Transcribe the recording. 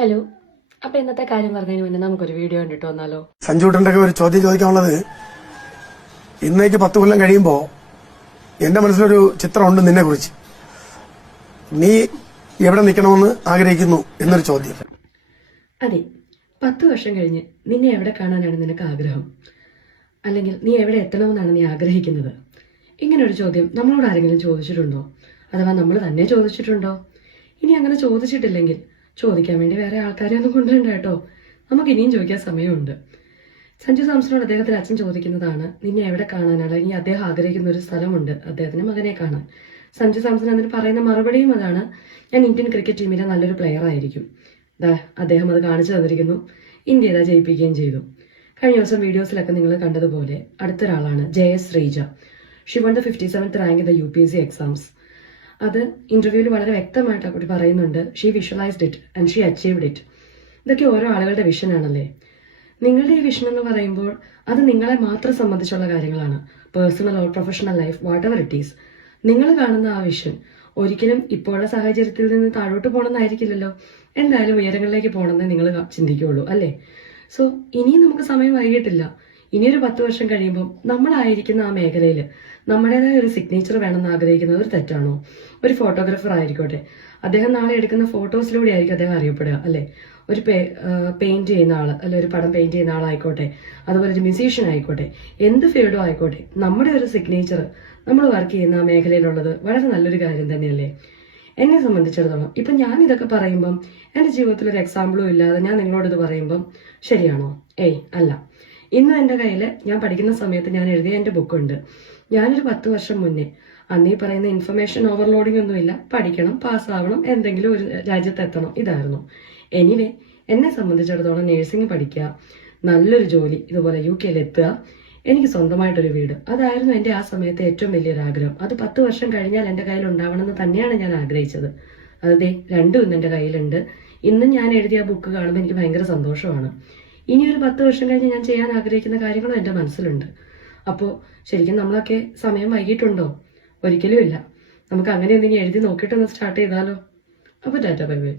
Hello. അപ്പൊ ഇന്നത്തെ കാര്യം പറഞ്ഞതിന് മുന്നേ നമുക്കൊരു വീഡിയോ കണ്ടിട്ട് വന്നാലോ? സഞ്ജുട്ടന്റെ ഒരു ചോദ്യം ചോദിക്കാനുള്ളത്, ഇന്നേക്ക് 10 കൊല്ലം കഴിയുമ്പോ എന്റെ മനസ്സിലൊരു ചിത്രമുണ്ട് നിന്നെ കുറിച്ച്. നീ എവിടെ നിൽക്കണമെന്ന് ആഗ്രഹിക്കുന്നു എന്നൊരു ചോദ്യം. അതെ, 10 വർഷം കഴിഞ്ഞ് നിന്നെ എവിടെ കാണാനാണ് നിനക്ക് ആഗ്രഹം? അല്ലെങ്കിൽ നീ എവിടെ എത്തണമെന്നാണ് നീ ആഗ്രഹിക്കുന്നത്? ഇങ്ങനൊരു ചോദ്യം നമ്മളോട് ആരെങ്കിലും ചോദിച്ചിട്ടുണ്ടോ? അഥവാ നമ്മൾ തന്നെ ചോദിച്ചിട്ടുണ്ടോ? ഇനി അങ്ങനെ ചോദിച്ചിട്ടില്ലെങ്കിൽ ചോദിക്കാൻ വേണ്ടി വേറെ ആൾക്കാരെ ഒന്നും കൊണ്ടുവരണ്ട കേട്ടോ. നമുക്ക് ഇനിയും ചോദിക്കാൻ സമയമുണ്ട്. സഞ്ജു സാംസണോട് അദ്ദേഹത്തിന്റെ അച്ഛൻ ചോദിക്കുന്നതാണ്, നിന്നെ എവിടെ കാണാനാണ്? ഇനി അദ്ദേഹം ആഗ്രഹിക്കുന്ന ഒരു സ്ഥലമുണ്ട്, അദ്ദേഹത്തിന്റെ മകനെ കാണാൻ. സഞ്ജു സാംസൺ അതിന് പറയുന്ന മറുപടിയും അതാണ്, ഞാൻ ഇന്ത്യൻ ക്രിക്കറ്റ് ടീമിലെ നല്ലൊരു പ്ലെയർ ആയിരിക്കും. അദ്ദേഹം അത് കാണിച്ചു തന്നിരിക്കുന്നു. ഇന്ത്യ ഇതാ ജയിപ്പിക്കുകയും ചെയ്തു. കഴിഞ്ഞ ദിവസം വീഡിയോസിലൊക്കെ നിങ്ങൾ കണ്ടതുപോലെ അടുത്തൊരാളാണ് JS Sreeja. She won the 57th rank in the UPSC exams. അത് ഇന്റർവ്യൂവിൽ വളരെ വ്യക്തമായിട്ട് ആ കുട്ടി പറയുന്നുണ്ട്, she visualised it and she achieved it. ഇതൊക്കെ ഓരോ ആളുകളുടെ വിഷനാണല്ലേ. നിങ്ങളുടെ ഈ വിഷൻ എന്ന് പറയുമ്പോൾ അത് നിങ്ങളെ മാത്രം സംബന്ധിച്ചുള്ള കാര്യങ്ങളാണ്. Personal or professional life, what ever it is, നിങ്ങൾ കാണുന്ന ആ വിഷൻ ഒരിക്കലും ഇപ്പോഴുള്ള സാഹചര്യത്തിൽ നിന്ന് താഴോട്ട് പോകണമെന്നായിരിക്കില്ലല്ലോ. എന്തായാലും ഉയരങ്ങളിലേക്ക് പോകണമെന്നേ നിങ്ങൾ ചിന്തിക്കുകയുള്ളൂ അല്ലേ. സോ ഇനിയും നമുക്ക് സമയം വൈകിട്ടില്ല. ഇനിയൊരു 10 വർഷം കഴിയുമ്പോൾ നമ്മളായിരിക്കുന്ന ആ മേഖലയിൽ നമ്മുടേതായ ഒരു സിഗ്നേച്ചർ വേണമെന്ന് ആഗ്രഹിക്കുന്നത് ഒരു തെറ്റാണോ? ഒരു ഫോട്ടോഗ്രാഫർ ആയിരിക്കോട്ടെ, അദ്ദേഹം നാളെ എടുക്കുന്ന ഫോട്ടോസിലൂടെ ആയിരിക്കും അദ്ദേഹം അറിയപ്പെടുക അല്ലെ. ഒരു പെയിന്റ് ചെയ്യുന്ന ആള്, അല്ലെ ഒരു പടം പെയിന്റ് ചെയ്യുന്ന ആളായിക്കോട്ടെ, അതുപോലെ ഒരു മ്യൂസീഷ്യൻ ആയിക്കോട്ടെ, എന്ത് ഫീൽഡും ആയിക്കോട്ടെ, നമ്മുടെ ഒരു സിഗ്നേച്ചർ നമ്മൾ വർക്ക് ചെയ്യുന്ന ആ മേഖലയിലുള്ളത് വളരെ നല്ലൊരു കാര്യം തന്നെയല്ലേ. എന്നെ സംബന്ധിച്ചിടത്തോളം ഇപ്പൊ ഞാൻ ഇതൊക്കെ പറയുമ്പം എന്റെ ജീവിതത്തിൽ ഒരു എക്സാമ്പിളും ഇല്ലാതെ ഞാൻ നിങ്ങളോട് ഇത് പറയുമ്പം ശരിയാണോ? അല്ല. ഇന്ന് എന്റെ കയ്യിൽ ഞാൻ പഠിക്കുന്ന സമയത്ത് ഞാൻ എഴുതിയ എന്റെ ബുക്കുണ്ട്. ഞാനൊരു 10 വർഷം മുന്നേ അന്നീ പറയുന്ന ഇൻഫർമേഷൻ ഓവർലോഡിംഗ് ഒന്നുമില്ല, പഠിക്കണം, പാസ്സാവണം, എന്തെങ്കിലും ഒരു രാജ്യത്ത് എത്തണം, ഇതായിരുന്നു. എനിവേ, എന്നെ സംബന്ധിച്ചിടത്തോളം നേഴ്സിംഗ് പഠിക്കുക, നല്ലൊരു ജോലി, ഇതുപോലെ UK എത്തുക, എനിക്ക് സ്വന്തമായിട്ടൊരു വീട്, അതായിരുന്നു എന്റെ ആ സമയത്തെ ഏറ്റവും വലിയൊരു ആഗ്രഹം. അത് 10 വർഷം കഴിഞ്ഞാൽ എന്റെ കയ്യിൽ ഉണ്ടാവണമെന്ന് തന്നെയാണ് ഞാൻ ആഗ്രഹിച്ചത്. അതേ, രണ്ടും ഇന്ന് എന്റെ കയ്യിലുണ്ട്. ഇന്നും ഞാൻ എഴുതിയ ബുക്ക് കാണുമ്പോൾ എനിക്ക് ഭയങ്കര സന്തോഷമാണ്. ഇനി ഒരു 10 വർഷം കഴിഞ്ഞ് ഞാൻ ചെയ്യാൻ ആഗ്രഹിക്കുന്ന കാര്യങ്ങളും എന്റെ മനസ്സിലുണ്ട്. അപ്പോൾ ശരിക്കും നമ്മളൊക്കെ സമയം വൈകിട്ടുണ്ടോ? ഒരിക്കലും ഇല്ല. നമുക്ക് അങ്ങനെ എന്തെങ്കിലും എഴുതി നോക്കിയിട്ടൊന്ന് സ്റ്റാർട്ട് ചെയ്താലോ? അപ്പോൾ ടാറ്റ ബൈ ബൈ.